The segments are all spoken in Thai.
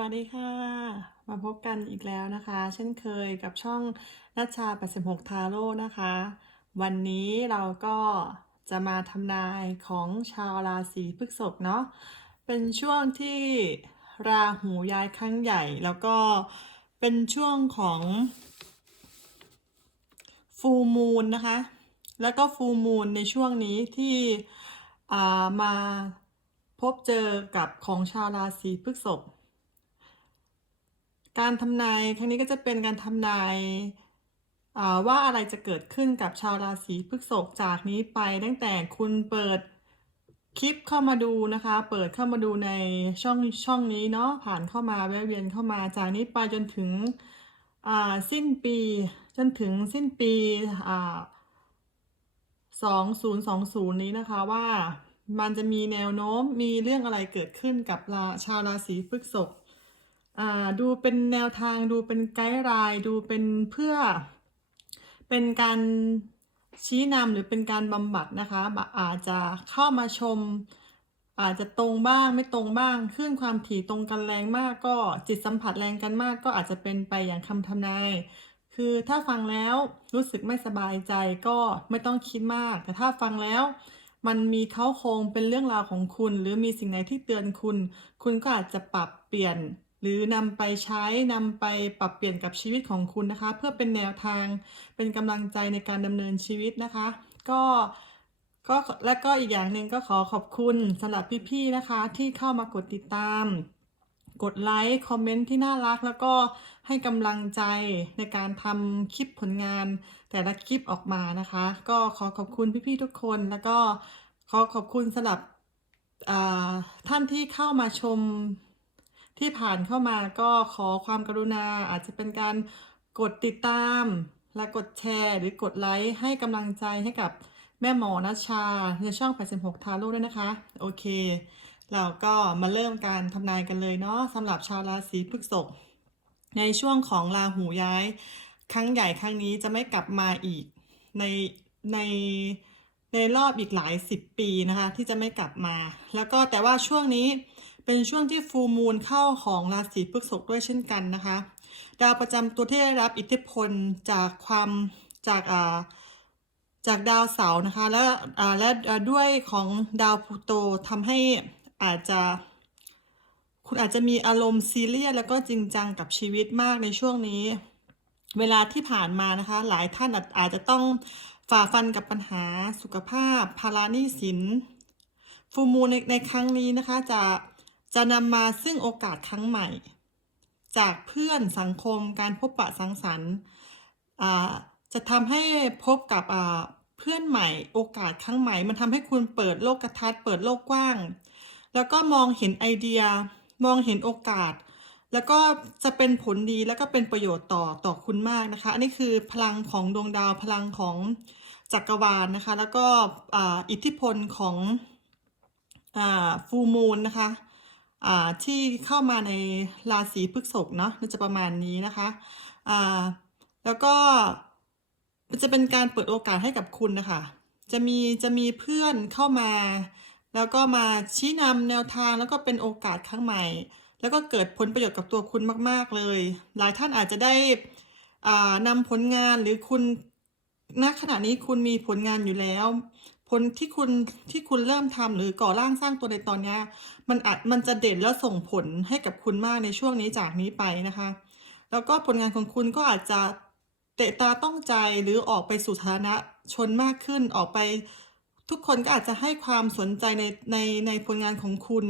วัสดีค่ะ มาพบกันอีกแล้วนะคะ เช่นเคยกับช่องนัชชา 86 ทาโร่นะคะ วันนี้เราก็จะมาทำนายของชาวราศีพฤษภเนาะเป็นช่วงที่ราหูย้ายครั้งใหญ่ แล้วก็เป็นช่วงของฟูมูลนะคะ แล้วก็ฟูมูลในช่วงนี้ที่ามาพบเจอกับของชาวราศีพฤษภ การทำนายครั้งนี้ก็จะเป็นการทำนายว่าอะไรจะเกิดขึ้นกับชาวราศีพฤษภจากนี้ไปตั้งแต่คุณเปิดคลิปเข้ามาดูนะคะ เปิดเข้ามาดูในช่องช่องนี้เนาะผ่านเข้ามาแวะเวียนเข้ามาจากนี้ไปจนถึงสิ้นปี จนถึงสิ้นปีอ่า2020 นี้นะคะว่ามันจะมีแนวโน้มมีเรื่องอะไรเกิดขึ้นกับชาวราศีพฤษภ ดูเป็นแนวทางดูเป็นไกด์ไลน์ดูเป็นเพื่อเป็นการชี้นำหรือเป็นการบำบัดนะคะอาจจะเข้ามาชม อาจจะตรงบ้างไม่ตรงบ้างคลื่นความถี่ตรงกันแรงมากก็จิตสัมผัสแรงกันมากก็อาจจะเป็นไปอย่างคำทำนายคือถ้าฟังแล้วรู้สึกไม่สบายใจก็ไม่ต้องคิดมาก แต่ถ้าฟังแล้วมันมีเข้าโครงเป็นเรื่องราวของคุณ หรือมีสิ่งไหนที่เตือนคุณ คุณก็อาจจะปรับเปลี่ยน หรือนำไปใช้นำไปปรับเปลี่ยนกับชีวิตของคุณนะคะ เพื่อเป็นแนวทางเป็นกำลังใจในการดำเนินชีวิตนะคะ ก็ก็และก็อีกอย่างหนึ่งก็ขอขอบคุณสำหรับพี่ๆนะคะ ที่เข้ามากดติดตาม กดไลค์คอมเมนต์ที่น่ารัก แล้วก็ให้กำลังใจในการทำคลิปผลงาน แต่ละคลิปออกมานะคะ ก็ขอขอบคุณพี่ๆทุกคน แล้วก็ขอขอบคุณสำหรับท่านที่เข้ามาชม ที่ผ่านเข้ามาก็ขอความกรุณาอาจจะเป็นการกดติดตาม และกดแชร์ หรือกดไลค์ให้กำลังใจให้กับแม่หมอนัชชา ในช่อง 86 ทาโร่ด้วยนะคะ โอเค เราก็มาเริ่มการทำนายกันเลยเนาะสำหรับชาวราศีพฤษภในช่วงของราหูย้าย ครั้งใหญ่ครั้งนี้จะไม่กลับมาอีกในใน ในรอบอีกหลายสิบปีนะคะที่จะไม่กลับมา แล้วก็แต่ว่าช่วงนี้เป็นช่วงที่ฟูมูลเข้าของราศีพฤษภด้วยเช่นกันนะคะ ดาวประจำตัวที่ได้รับอิทธิพลจากความจากอ่าจากดาวเสาร์นะคะและอ่าและด้วยของดาวพลูโตทำให้อาจจะคุณอาจจะมีอารมณ์ซีเรียสแล้วก็จริงจังกับชีวิตมากในช่วงนี้ เวลาที่ผ่านมานะคะ หลายท่านอาอาจจะต้อง ฝ่าฟันกับปัญหาสุขภาพ ภาระหนี้สินฟูมูในในครั้งนี้นะคะจะจะนำมาซึ่งโอกาสครั้งใหม่ จากเพื่อนสังคมการพบปะสังสรรค์จะทำให้พบกับเพื่อนใหม่โอกาสครั้งใหม่ มันทำให้คุณเปิดโลกทัศน์เปิดโลกกว้าง แล้วก็มองเห็นไอเดีย มองเห็นโอกาส แล้วก็จะเป็นผลดีแล้วก็เป็นประโยชน์ต่อต่อคุณมากนะคะ อันนี้คือพลังของดวงดาวพลังของจักรวาลนะคะ แล้วก็อ,อิทธิพลของอฟูมูลนะคะที่เข้ามาในราศีพฤษภเนาะน่าจะประมาณนี้นะคะแล้วก็จะเป็นการเปิดโอกาสให้กับคุณนะคะ จะมีจะมีเพื่อนเข้ามา แล้วก็มาชี้นำแนวทางแล้วก็เป็นโอกาสครั้งใหม่ แล้วก็เกิดผลประโยชน์กับตัวคุณมาก ๆ เลย หลายท่านอาจจะได้นำผลงานหรือคุณณขณะนี้คุณมีผลงานอยู่แล้ว ผลที่คุณที่คุณเริ่มทำหรือก่อร่างสร้างตัวในตอนนี้มันอาจมันจะเด่นแล้วส่งผลให้กับคุณมากในช่วงนี้จากนี้ไปนะคะ แล้วก็ผลงานของคุณก็อาจจะเตะตาต้องใจหรือออกไปสู่สาธารณชนมากขึ้นออกไป ทุกคนก็อาจจะให้ความสนใจในในในผลงานของคุณ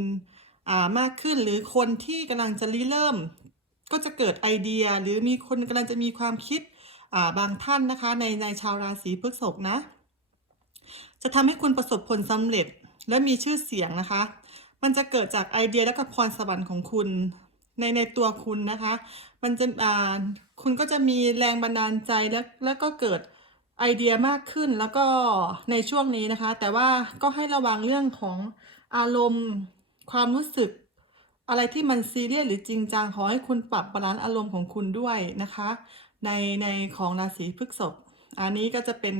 มากขึ้น หรือคนที่กำลังจะริเริ่ม ก็จะเกิดไอเดีย หรือมีคนกำลังจะมีความคิดาบางท่านนะคะในในชาวราศีพฤษภนะ จะทำให้คุณประสบผลสำเร็จและมีชื่อเสียงนะคะ มันจะเกิดจากไอเดียและก็พรสวรรค์ของคุณในในตัวคุณนะคะ มันจะอ่าคุณก็จะมีแรงบันดาลใจและแล้วก็เกิดไอเดียมากขึ้นแล้วก็ในช่วงนี้นะคะ แต่ว่าก็ให้ระวังเรื่องของอารมณ์ ความรู้สึกอะไรที่มันซีเรียสหรือจริงจังขอให้คุณปรับบาลานซ์อารมณ์ของคุณด้วยนะคะ ในในของราศีพฤษภอันนี้ก็จะเป็น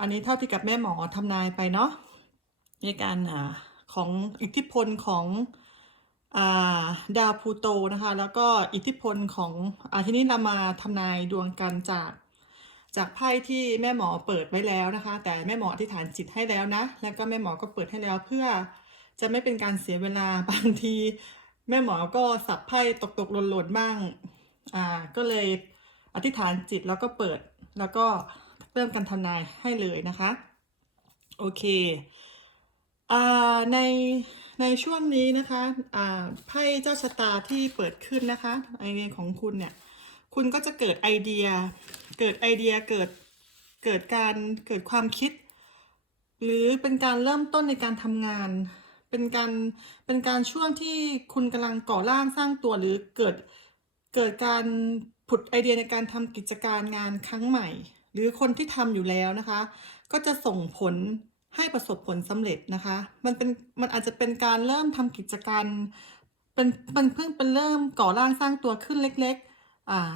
อันนี้เท่าที่กับแม่หมอทำนายไปเนาะในการอ่าของอิทธิพลของอ่าดาวพูโตนะคะ แล้วก็อิทธิพลของอาทีนี้เรามาทำนายดวงกันจากจากไพ่ที่แม่หมอเปิดไว้แล้วนะคะ แต่แม่หมออธิษฐานจิตให้แล้วนะ แล้วก็แม่หมอก็เปิดให้แล้วเพื่อ จะไม่เป็นการเสียเวลาบางที แม่หมอก็สับไพ่ตกตกหล่นหล่นๆบ้างอ่าก็เลยอธิษฐานจิตแล้วก็เปิดแล้วก็เริ่มการทำนายให้เลยนะคะ โอเคอ่าในในช่วงนี้นะคะอ่าไพ่เจ้าชะตาที่เปิดขึ้นนะคะไอเดียของคุณเนี่ยคุณก็จะเกิดไอเดีย เกิดไอเดียเกิดเกิดการเกิดความคิด หรือเป็นการเริ่มต้นในการทำงาน เป็นการเป็นการช่วงที่คุณกำลังก่อร่างสร้างตัวหรือเกิดเกิดการผุดไอเดียในการทำกิจการงานครั้งใหม่ หรือคนที่ทำอยู่แล้วนะคะ ก็จะส่งผลให้ประสบผลสำเร็จนะคะ มันเป็นมันอาจจะเป็นการเริ่มทำกิจการเป็นมันเพิ่งเป็นเริ่มก่อร่างสร้างตัวขึ้นเล็กๆอ่า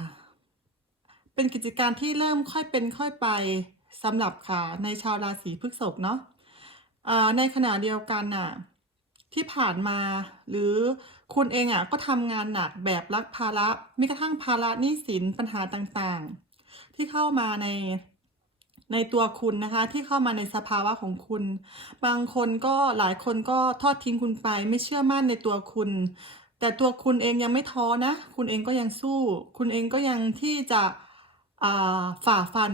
เป็นกิจการที่เริ่มค่อยเป็นค่อยไปสำหรับค่ะในชาวราศีพฤษภเนาะอ่าในขณะเดียวกันน่ะ ที่ผ่านมา หรือคุณเองอะก็ทำงานหนักแบบรักภาระมีกระทั่งภาระหนี้สินปัญหาต่างๆ ที่เข้ามาในในตัวคุณนะคะที่เข้ามาในสภาวะของคุณ บางคนก็หลายคนก็ทอดทิ้งคุณไป ไม่เชื่อมั่นในตัวคุณ แต่ตัวคุณเองยังไม่ท้อนะ คุณเองก็ยังสู้ คุณเองก็ยังที่จะฝ่าฟัน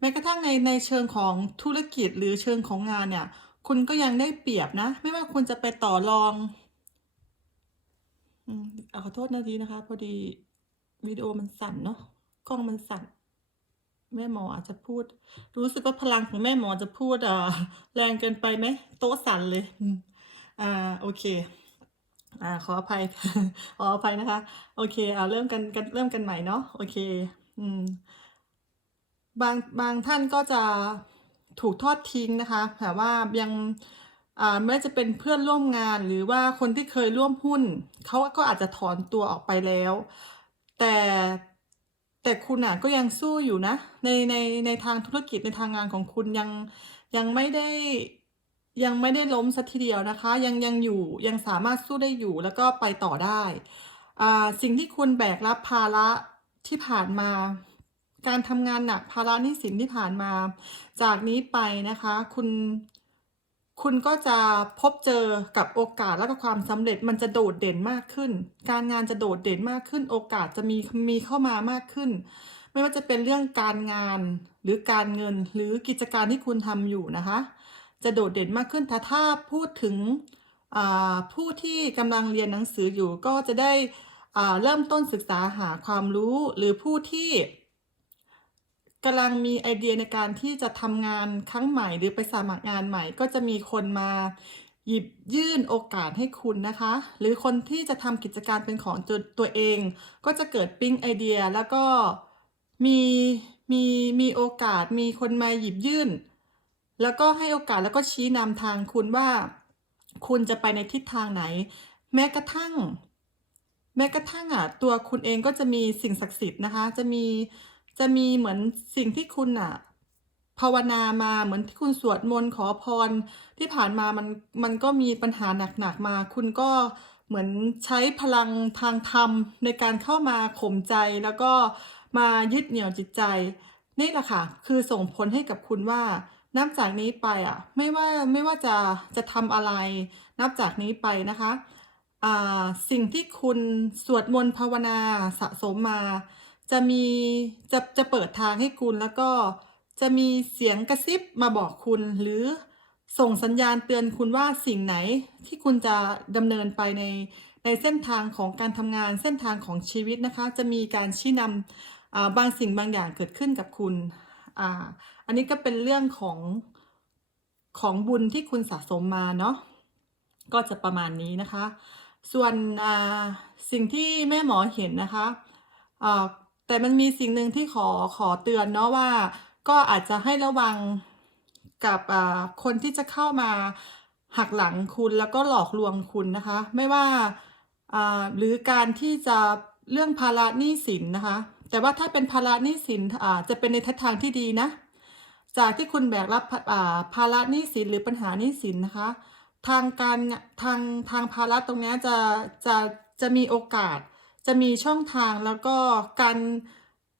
แม้กระทั่งในในเชิงของธุรกิจหรือเชิงของงานเนี่ย คุณก็ยังได้เปรียบนะ ไม่ว่าคุณจะไปต่อรองอืมเอาขอโทษนาทีนะคะ พอดีวิดีโอมันสั่นเนาะกล้องมันสั่นแม่หมออาจจะพูด รู้สึกว่าพลังของแม่หมอจะพูดอ่าแรงเกินไปไหมโต๊ะสั่นเลยอ่าโอเคอ่าขออภัย ขออภัยนะคะ โอเคเอาเริ่มกันกันเริ่มกันใหม่เนาะโอเค อืม บางบางท่านก็จะ ถูกทอดทิ้งนะคะแต่ว่ายังไม่จะเป็นเพื่อนร่วมงานหรือว่าคนที่เคยร่วมหุ้นเขาก็อาจจะถอนตัวออกไปแล้ว แต่แต่คุณอะก็ยังสู้อยู่นะ ในในในทางธุรกิจในทางงานของคุณยังยังไม่ได้ยังไม่ได้ล้มสัทีเดียวนะคะ ยังยังอยู่ยังสามารถสู้ได้อยู่แล้วก็ไปต่อได้ สิ่งที่คุณแบกรับภาระที่ผ่านมา การทำงานหนักภาระหนี้สินที่ผ่านมา จากนี้ไปนะคะ คุณคุณก็จะพบเจอกับโอกาสและก็ความสำเร็จมันจะโดดเด่นมากขึ้น การงานจะโดดเด่นมากขึ้น โอกาสจะมีมีเข้ามามากขึ้น ไม่ว่าจะเป็นเรื่องการงานหรือการเงินหรือกิจการที่คุณทำอยู่นะคะ จะโดดเด่นมากขึ้นถ้าถ้าพูดถึงผู้ที่กำลังเรียนหนังสืออยู่ก็จะได้เริ่มต้นศึกษาหาความรู้หรือผู้ที่ กำลังมีไอเดียในการที่จะทำงานครั้งใหม่หรือไปสมัครงานใหม่ ก็จะมีคนมาหยิบยื่นโอกาสให้คุณนะคะ หรือคนที่จะทำกิจการเป็นของตัวเอง ก็จะเกิดปิ๊งไอเดียแล้วก็มีมีมีโอกาสมีคนมาหยิบยื่น แล้วก็ให้โอกาสแล้วก็ชี้นำทางคุณว่า คุณจะไปในทิศทางไหน แม้กระทั่ง แม้กระทั่งอะตัวคุณเองก็จะมีสิ่งศักดิ์สิทธิ์นะคะ จะมี จะมีเหมือนสิ่งที่คุณอะภาวนามาเหมือนที่คุณสวดมนต์ขอพรที่ผ่านมามันมันก็มีปัญหาหนักๆมา คุณก็เหมือนใช้พลังทางธรรมในการเข้ามาข่มใจแล้วก็มายึดเหนี่ยวจิตใจ นี่แหละค่ะ คือส่งผลให้กับคุณว่านับจากนี้ไปอะไม่ว่าไม่ว่าจะจะทำอะไร นับจากนี้ไปนะคะ สิ่งที่คุณสวดมนต์ภาวนาสะสมมา จะมีจะจะเปิดทางให้คุณแล้วก็จะมีเสียงกระซิบมาบอกคุณหรือส่งสัญญาณเตือนคุณว่าสิ่งไหนที่คุณจะดำเนินไปในในเส้นทางของการทำงานเส้นทางของชีวิตนะคะ จะมีการชี้นำอ่าบางสิ่งบางอย่างเกิดขึ้นกับคุณอ่าอันนี้ก็เป็นเรื่องของของบุญที่คุณสะสมมาเนาะก็จะประมาณนี้นะคะ ส่วนอ่าสิ่งที่แม่หมอเห็นนะคะอ่า แต่มันมีสิ่งหนึ่งที่ขอขอเตือนเนาะว่า ก็อาจจะให้ระวังกับคนที่จะเข้ามาหักหลังคุณแล้วก็หลอกลวงคุณนะคะ ไม่ว่าหรือการที่จะเรื่องภาระหนี้สินนะคะ แต่ว่าถ้าเป็นภาระหนี้สินจะเป็นในทิศทางที่ดีนะ จากที่คุณแบกรับภาระหนี้สินหรือปัญหาหนี้สินนะคะ ทางการทางทางภาระตรงนี้จะจะจะมีโอกาส จะมีช่องทางแล้วก็การ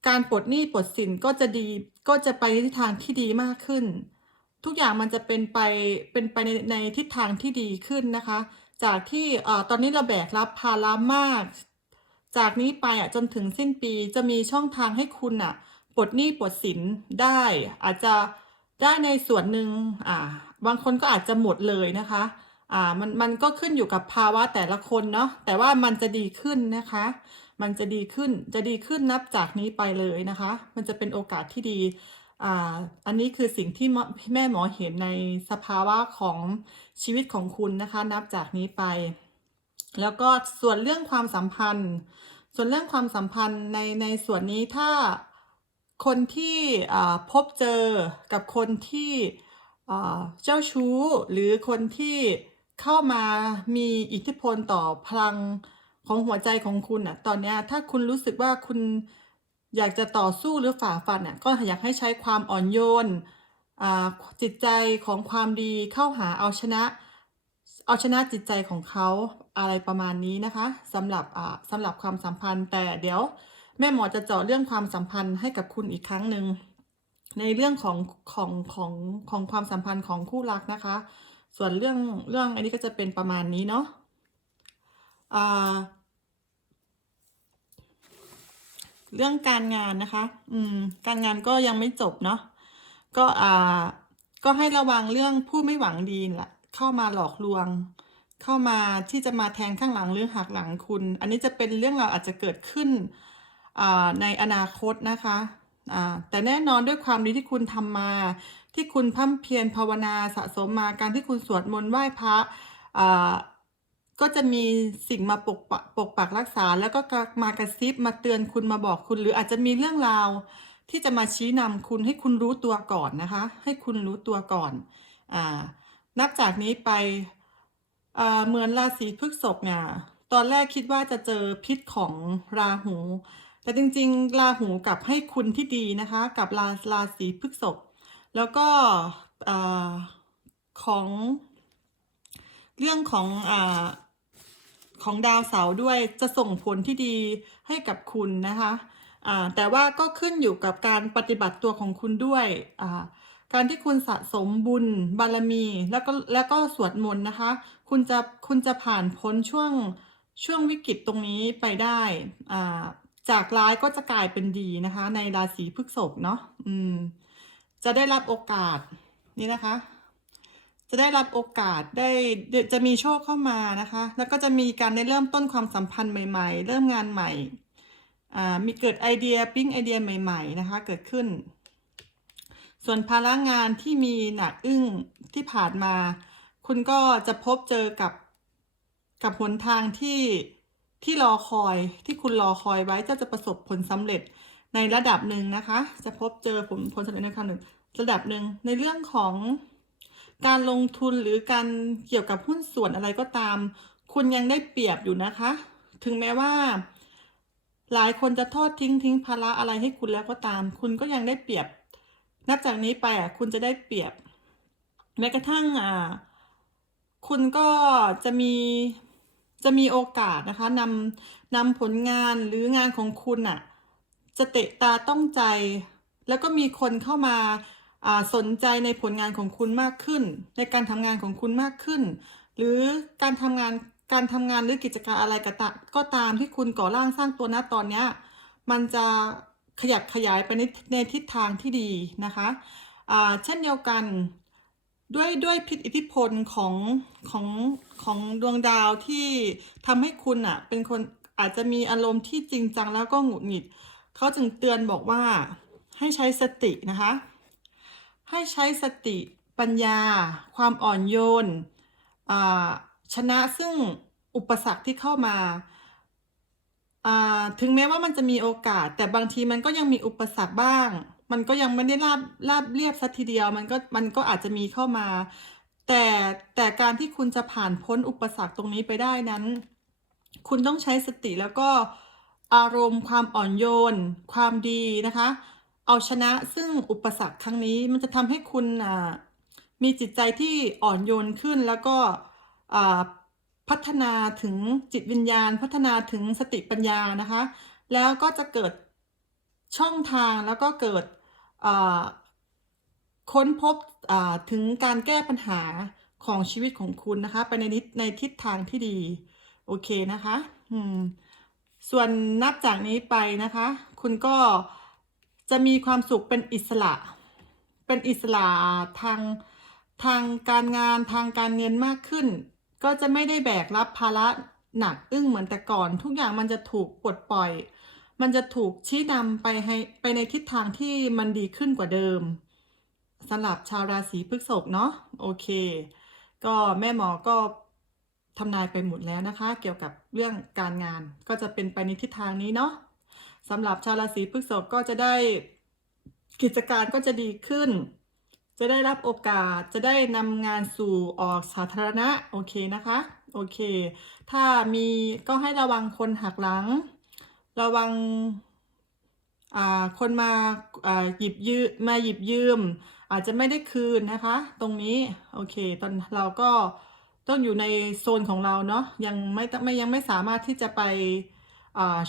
การปลดหนี้ปลดสินก็จะดีก็จะไปในทิศทางที่ดีมากขึ้น ทุกอย่างมันจะเป็นไปเป็นไปในในทิศทางที่ดีขึ้นนะคะ จากที่ตอนนี้เราแบกรับภาระมาก จากนี้ไปอะจนถึงสิ้นปีจะมีช่องทางให้คุณอะปลดหนี้ปลดสินได้ อาจจะได้ในส่วนหนึ่งอ่าบางคนก็อาจจะหมดเลยนะคะ อ่ามันมันก็ขึ้นอยู่กับภาวะแต่ละคนเนาะแต่ว่ามันจะดีขึ้นนะคะ มันจะดีขึ้นจะดีขึ้นนับจากนี้ไปเลยนะคะ มันจะเป็นโอกาสที่ดีอ่าอันนี้คือสิ่งที่แม่หมอเห็นในสภาวะของชีวิตของคุณนะคะ นับจากนี้ไป แล้วก็ส่วนเรื่องความสัมพันธ์ ส่วนเรื่องความสัมพันธ์ในในส่วนนี้ถ้าคนที่พบเจอกับคนที่เจ้าชู้หรือคนที่ เข้ามามีอิทธิพลต่อพลังของหัวใจของคุณอะ ตอนนี้ถ้าคุณรู้สึกว่าคุณอยากจะต่อสู้หรือฝ่าฟันอะก็อยากให้ใช้ความอ่อนโยนจิตใจของความดีเข้าหาเอาชนะ เอาชนะจิตใจของเขาอะไรประมาณนี้นะคะสำหรับสำหรับความสัมพันธ์แต่เดี๋ยวแม่หมอจะเจาะเรื่องความสัมพันธ์ให้กับคุณอีกครั้งหนึ่งในเรื่องของของของของความสัมพันธ์ของคู่รักนะคะ ส่วนเรื่องเรื่องอันนี้ก็จะเป็นประมาณนี้เนาะเรื่องการงานนะคะ อืม การงานก็ยังไม่จบเนาะ ก็อ่า ก็ให้ระวังเรื่องผู้ไม่หวังดีแหละ เข้ามาหลอกลวง เข้ามาที่จะมาแทงข้างหลังหรือหักหลังคุณ อันนี้จะเป็นเรื่องราวอาจจะเกิดขึ้นอ่าในอนาคตนะคะอ่าแต่แน่นอนด้วยความดีที่คุณทำมา ที่คุณพั่มเพียรภาวนาสะสมมาการที่คุณสวดมนต์ไหว้พระอ่าก็จะมีสิ่งมาปกปักปักรักษา แล้วก็มากระซิบมาเตือนคุณมาบอกคุณ หรืออาจจะมีเรื่องราวที่จะมาชี้นำคุณให้คุณรู้ตัวก่อนนะคะ ให้คุณรู้ตัวก่อนอ่านับจากนี้ไปเหมือนราศีพฤษภเนี่ยตอนแรกคิดว่าจะเจอพิษของราหู แต่จริงๆ ราหูกับให้คุณที่ดีนะคะ กับราราศีพฤษภ แล้วก็อของเรื่องของอของดาวเสาร์ด้วยจะส่งผลที่ดีให้กับคุณนะคะแต่ว่าก็ขึ้นอยู่กับการปฏิบัติตัวของคุณด้วยการที่คุณสะสมบุญบารมีแล้วก็แล้วก็สวดมนต์นะคะ คุณจะคุณจะผ่านพ้นช่วงช่วงวิกฤตตรงนี้ไปได้จากร้ายก็จะกลายเป็นดีนะคะ ในราศีพฤษภเนาะอืม จะได้รับโอกาสนี่นะคะ จะได้รับโอกาสได้จะมีโชคเข้ามานะคะ แล้วก็จะมีการได้เริ่มต้นความสัมพันธ์ใหม่ ๆ เริ่มงานใหม่มีเกิดไอเดียปิ๊งไอเดียใหม่ ๆ นะคะ เกิดขึ้น ส่วนภาระงานที่มีหนักอึ้งที่ผ่านมา คุณก็จะพบเจอกับกับหนทางที่ที่รอคอยที่คุณรอคอยไว้จะจะประสบผลสำเร็จ ในระดับหนึ่งนะคะ จะพบเจอผลผลสำเร็จในระดับหนึ่งระดับหนึ่งในเรื่องของการลงทุนหรือการเกี่ยวกับหุ้นส่วนอะไรก็ตาม คุณยังได้เปรียบอยู่นะคะ ถึงแม้ว่า หลายคนจะทอดทิ้งทิ้งภาระอะไรให้คุณแล้วก็ตาม คุณก็ยังได้เปรียบ นับจากนี้ไปอะคุณจะได้เปรียบ แม้กระทั่งอ่าคุณก็จะมีจะมีโอกาสนะคะนำนำผลงานหรืองานของคุณอะ จะเตะตาต้องใจ แล้วก็มีคนเข้ามาสนใจในผลงานของคุณมากขึ้น ในการทำงานของคุณมากขึ้น หรือการทำงานการทำงานหรือกิจการอะไรก็ตาก็ตามที่คุณก่อร่างสร้างตัวณตอนนี้มันจะขยับขยายไปในในทิศทางที่ดีนะคะเช่นเดียวกันด้วยด้วยพิษอิทธิพลของของของดวงดาวที่ทำให้คุณอะเป็นคนอาจจะมีอารมณ์ที่จริงจังแล้วก็หงุดหงิด เขาจึงเตือนบอกว่าให้ใช้สตินะคะ ให้ใช้สติปัญญา ความอ่อนโยนชนะซึ่งอุปสรรคที่เข้ามาถึงแม้ว่ามันจะมีโอกาส แต่บางทีมันก็ยังมีอุปสรรคบ้าง มันก็ยังไม่ได้ราบราบเรียบสักทีเดียว มันก็มันก็อาจจะมีเข้ามา แต่แต่การที่คุณจะผ่านพ้นอุปสรรคตรงนี้ไปได้นั้น คุณต้องใช้สติแล้วก็ อารมณ์ความอ่อนโยน ความดีนะคะ เอาชนะซึ่งอุปสรรคครั้งนี้มันจะทำให้คุณมีจิตใจที่อ่อนโยนขึ้นแล้วก็พัฒนาถึงจิตวิญญาณ พัฒนาถึงสติปัญญานะคะ แล้วก็จะเกิดช่องทางแล้วก็เกิดค้นพบถึงการแก้ปัญหาของชีวิตของคุณนะคะ ไปในนิดในทิศทางที่ดี โอเคนะคะ อืม ส่วนนับจากนี้ไปนะคะ คุณก็จะมีความสุขเป็นอิสระ เป็นอิสระทางทางการงานทางการเงินมากขึ้น ก็จะไม่ได้แบกรับภาระหนักอึ้งเหมือนแต่ก่อน ทุกอย่างมันจะถูกปลดปล่อย มันจะถูกชี้นำไปให้ไปในทิศทางที่มันดีขึ้นกว่าเดิมสำหรับชาวราศีพฤษภเนาะโอเค ก็แม่หมอก็ ทำนายไปหมดแล้วนะคะ เกี่ยวกับเรื่องการงานก็จะเป็นไปในทิศทางนี้เนาะสำหรับชาวราศีพฤษภก็จะได้กิจการก็จะดีขึ้น จะได้รับโอกาสจะได้นำงานสู่ออกสาธารณะโอเคนะคะโอเค ถ้ามีก็ให้ระวังคนหักหลัง ระวังคนมาหยิบยืมมาหยิบยืม อาจจะไม่ได้คืนนะคะ ตรงนี้ โอเค ตอนเราก็ ต้องอยู่ในโซนของเราเนาะยังไม่ไม่ยังไม่สามารถที่จะไป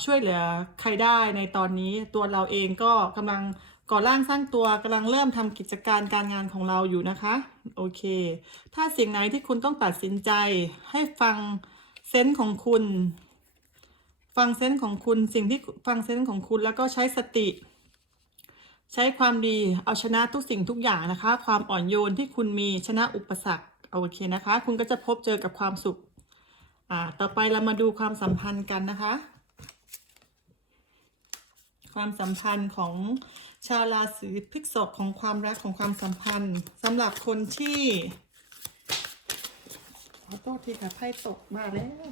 ช่วยเหลือใครได้ในตอนนี้ตัวเราเองก็กำลังก่อร่างสร้างตัวกำลังเริ่มทำกิจการการงานของเราอยู่นะคะโอเค ถ้าสิ่งไหนที่คุณต้องตัดสินใจให้ฟังเซนส์ของคุณ ฟังเซนส์ของคุณสิ่งที่ฟังเซนส์ของคุณแล้วก็ใช้สติ ใช้ความดีเอาชนะทุกสิ่งทุกอย่างนะคะ ความอ่อนโยนที่คุณมีชนะอุปสรรค โอเคนะคะ คุณก็จะพบเจอกับความสุข อ่า ต่อไปเรามาดูความสัมพันธ์กันนะคะ ความสัมพันธ์ของชาวราศีพฤษภของความรักของความสัมพันธ์สำหรับคนที่ขอโทษทีค่ะไพ่ตกมาแล้ว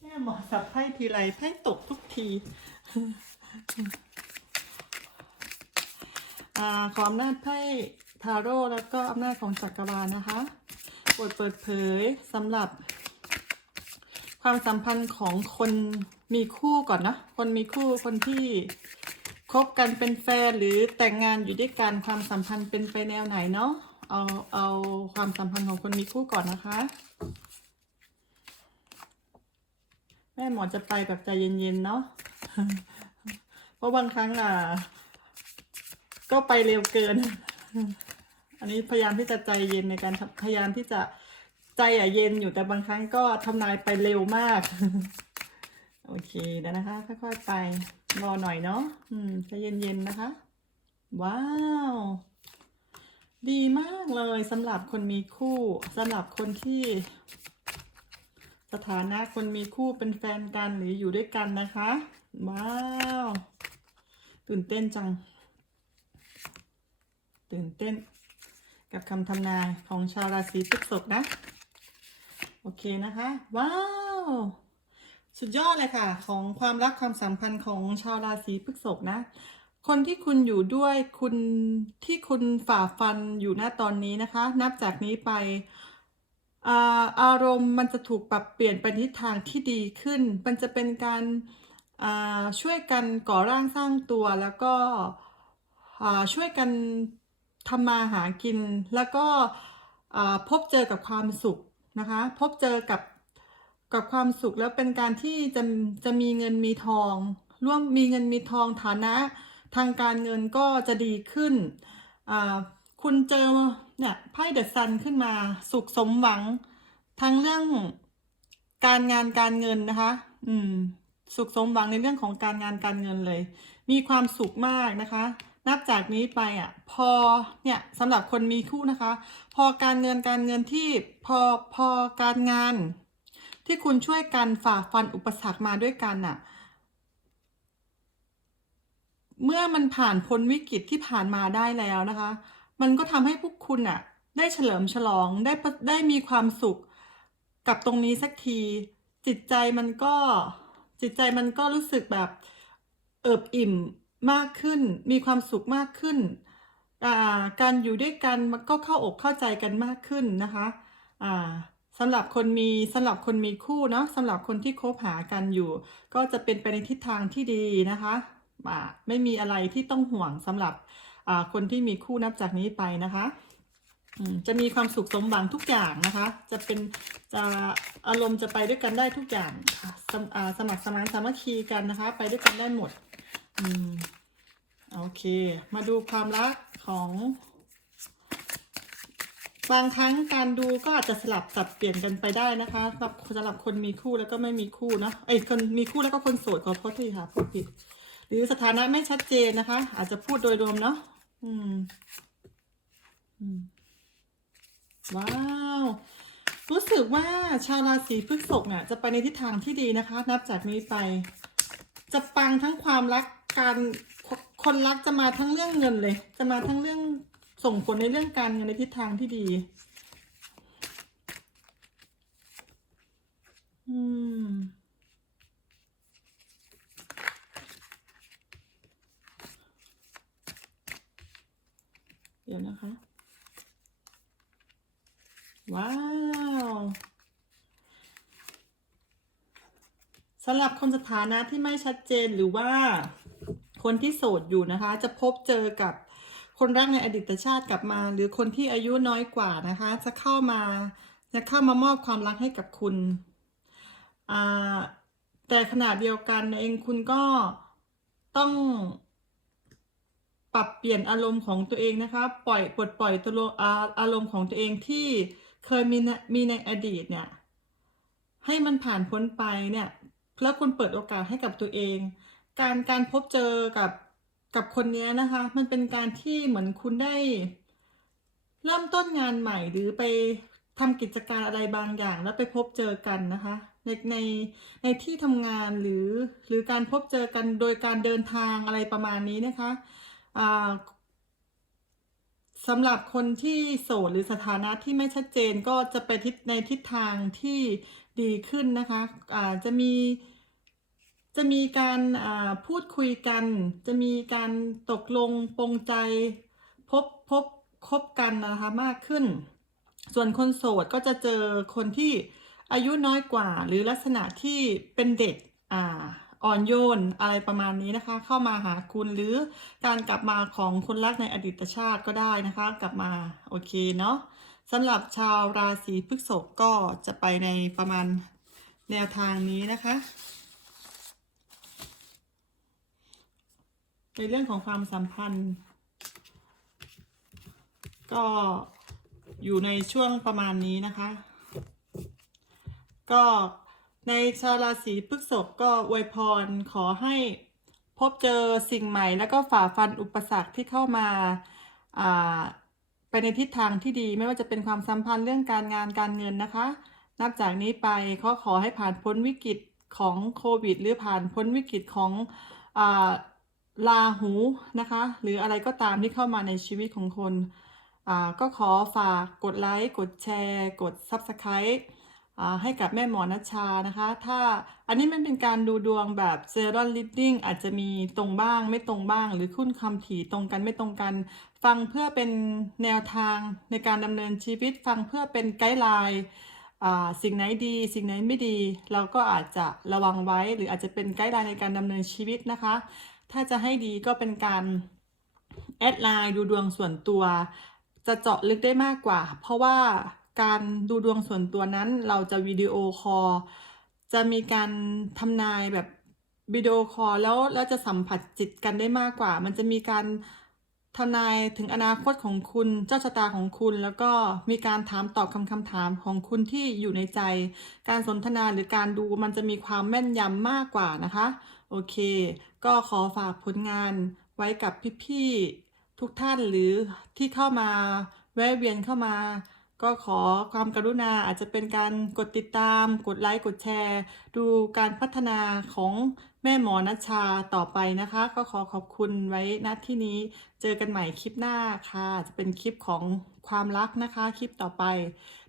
แม่หมอสับไพ่ทีไรไพ่ตกทุกทีอ่าขออำนาจไพ่ ทาโร่แล้วก็อำนาจของจักรวาลนะคะโปรดเปิดเผยสำหรับ ความสัมพันธ์ของคนมีคู่ก่อนนะ คนมีคู่คนที่คบกันเป็นแฟนหรือแต่งงานอยู่ด้วยกันความสัมพันธ์เป็นไปแนวไหนเนาะเอาเอาความสัมพันธ์ของคนมีคู่ก่อนนะคะ แม่หมอจะไปแบบใจเย็นๆเนาะเพราะบางครั้งอะ ก็ไปเร็วเกิน อันนี้พยายามที่จะใจเย็นในการพยายามที่จะใจอะเย็นอยู่แต่บางครั้งก็ทำนายไปเร็วมาก โอเคเดี๋ยวนะคะ ค่อยๆไปรอหน่อยเนาะอืมใจเย็นๆนะคะ ว้าว ดีมากเลยสำหรับคนมีคู่สำหรับคนที่สถานะคนมีคู่เป็นแฟนกันหรืออยู่ด้วยกันนะคะ ว้าว ตื่นเต้นจัง ตื่นเต้น กับคำทำนายของชาวราศีพฤษภนะ โอเคนะคะ ว้าว สุดยอดเลยค่ะ ของความรักความสัมพันธ์ของชาวราศีพฤษภนะ คนที่คุณอยู่ด้วยคุณที่คุณฝ่าฟันอยู่ณตอนนี้นะคะ นับจากนี้ไปอาอารมณ์มันจะถูกปรับเปลี่ยนไปทิศทางที่ดีขึ้น มันจะเป็นการาช่วยกันก่อร่างสร้างตัวแล้วก็ช่วยกัน ทำมาหากินแล้วก็พบเจอกับความสุขนะคะ พบเจอกับกับความสุขแล้วเป็นการที่จะจะมีเงินมีทอง ร่วมมีเงินมีทองฐานะ ทางการเงินก็จะดีขึ้น คุณเจอเนี่ยไพ่เดอะซันขึ้นมาสุขสมหวังทั้งเรื่องการงานการเงินนะคะ อืม สุขสมหวังในเรื่องของการงานการเงินเลย มีความสุขมากนะคะ นับจากนี้ไปอะพอเนี่ยสำหรับคนมีคู่นะคะ พอการเงินการเงินที่พอพอการงาน ที่คุณช่วยกันฝ่าฟันอุปสรรคมาด้วยกันน่ะเมื่อมันผ่านพ้นวิกฤตที่ผ่านมาได้แล้วนะคะ มันก็ทำให้พวกคุณอะได้เฉลิมฉลองได้ได้มีความสุขกับตรงนี้สักที จิตใจมันก็จิตใจมันก็รู้สึกแบบเอิบอิ่ม มากขึ้น มีความสุขมากขึ้น การอยู่ด้วยกันมันก็เข้าอกเข้าใจกันมากขึ้นนะคะอ่าสำหรับคนมีสำหรับคนมีคู่เนาะสำหรับคนที่คบหากันอยู่ ก็จะเป็นไปในทิศทางที่ดีนะคะไม่มีอะไรที่ต้องห่วงสำหรับคนที่มีคู่นับจากนี้ไปนะคะจะมีความสุขสมหวังทุกอย่างนะคะ จะเป็นจะอารมณ์จะไปด้วยกันได้ทุกอย่างสสมัครสมานสามัคคีกันนะคะ ไปด้วยกันได้หมด อืมโอเค มาดูความรักของ บางครั้งการดูก็อาจจะสลับสับเปลี่ยนกันไปได้นะคะสำหรับสำหรับคนมีคู่แล้วก็ไม่มีคู่เนาะไอ้ยคนมีคู่แล้วก็คนโสดขอโทษทีค่ะพูดผิด หรือสถานะไม่ชัดเจนนะคะ อาจจะพูดโดยรวมเนาะอืมอืมว้าวรู้สึกว่าชาวราศีพฤษภเนี่ยจะไปในทิศทางที่ดีนะคะ นับจากนี้ไป จะปังทั้งความรัก การคนรักจะมาทั้งเรื่องเงินเลย จะมาทั้งเรื่องส่งผลในเรื่องการเงินในทิศทางที่ดี อืมเดี๋ยวนะคะ ว้าวสำหรับคนสถานะที่ไม่ชัดเจนหรือว่า คนที่โสดอยู่นะคะ จะพบเจอกับคนรักในอดีตชาติกลับมา หรือคนที่อายุน้อยกว่านะคะ จะเข้ามาจะเข้ามามอบความรักให้กับคุณแต่ขณะเดียวกันเองคุณก็ต้องปรับเปลี่ยนอารมณ์ของตัวเองนะคะปล่อยปลดปล่อยตัวอาอารมณ์ของตัวเองที่เคยมีมีในอดีตเนี่ยให้มันผ่านพ้นไปเนี่ยแล้วคุณเปิดโอกาสให้กับตัวเอง การการพบเจอกับกับคนนี้นะคะ มันเป็นการที่เหมือนคุณได้ เริ่มต้นงานใหม่หรือไปทำกิจการอะไรบางอย่าง แล้วไปพบเจอกันนะคะ ในในในที่ทำงานหรือหรือการพบเจอกันโดยการเดินทางอะไรประมาณนี้นะคะสำหรับคนที่โสดหรือสถานะที่ไม่ชัดเจนก็จะไปทิศในทิศทางที่ดีขึ้นนะคะอ่าจะมี จะมีการพูดคุยกัน จะมีการตกลงปรงใจ พบพบคบกันนะคะมากขึ้น ส่วนคนโสดก็จะเจอคนที่อายุน้อยกว่า หรือลักษณะที่เป็นเด็กอ่าอ่อนโยนอะไรประมาณนี้นะคะ เข้ามาหาคุณหรือการกลับมาของคนรักในอดีตชาติก็ได้นะคะ กลับมาโอเคเนาะสำหรับชาวราศีพฤษภก็จะไปในประมาณแนวทางนี้นะคะ ในเรื่องของความสัมพันธ์ ก็อยู่ในช่วงประมาณนี้นะคะ ก็ในชาวราศีพฤษภก็อวยพรขอให้พบเจอสิ่งใหม่ แล้วก็ฝ่าฟันอุปสรรคที่เข้ามาไปในทิศทางที่ดีไม่ว่าจะเป็นความสัมพันธ์เรื่องการงานการเงินนะคะ นับจากนี้ไปเขาขอให้ผ่านพ้นวิกฤตของโควิด หรือผ่านพ้นวิกฤตของอ ลาหูนะคะ หรืออะไรก็ตามที่เข้ามาในชีวิตของคนก็ขอฝากกดไลค์กดแชร์ กด Subscribe ให้กับแม่หมอนัชชานะคะ ถ้าอันนี้มันเป็นการดูดวงแบบ Zero Reading อาจจะมีตรงบ้างไม่ตรงบ้าง หรือคุ้นคำถี่ตรงกันไม่ตรงกัน ฟังเพื่อเป็นแนวทางในการดำเนินชีวิต ฟังเพื่อเป็นไกด์ไลน์สิ่งไหนดี สิ่งไหนไม่ดี เราก็อาจจะระวังไว้ หรืออาจจะเป็นไกด์ไลน์ในการดำเนินชีวิตนะคะ ถ้าจะให้ดีก็เป็นการแอดไลน์ดูดวงส่วนตัว จะเจาะลึกได้มากกว่า เพราะว่าการดูดวงส่วนตัวนั้น เราจะวิดีโอคอลจะมีการทำนายแบบวิดีโอคอลแล้วแล้วจะสัมผัสจิตกันได้มากกว่า มันจะมีการทำนายถึงอนาคตของคุณเจ้าชะตาของคุณ แล้วก็มีการถามตอบคำคำถามของคุณที่อยู่ในใจ การสนทนาหรือการดูมันจะมีความแม่นยำมากกว่านะคะ โอเค ก็ขอฝากผลงานไว้กับพี่ๆทุกท่านหรือที่เข้ามาแวะเวียนเข้ามา ก็ขอความกรุณาอาจจะเป็นการกดติดตาม กดไลค์ กดแชร์ ดูการพัฒนาของแม่หมอนัชชาต่อไปนะคะ ก็ขอขอบคุณไว้ณที่นี้ เจอกันใหม่คลิปหน้าค่ะ จะเป็นคลิปของความรักนะคะ คลิปต่อไป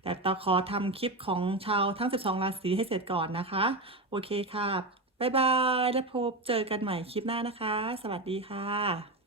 แต่ต่อขอทำคลิปของชาวทั้ง 12 ราศีให้เสร็จก่อนนะคะ โอเคค่ะ บายบาย แล้วพบเจอกันใหม่คลิปหน้านะคะ สวัสดีค่ะ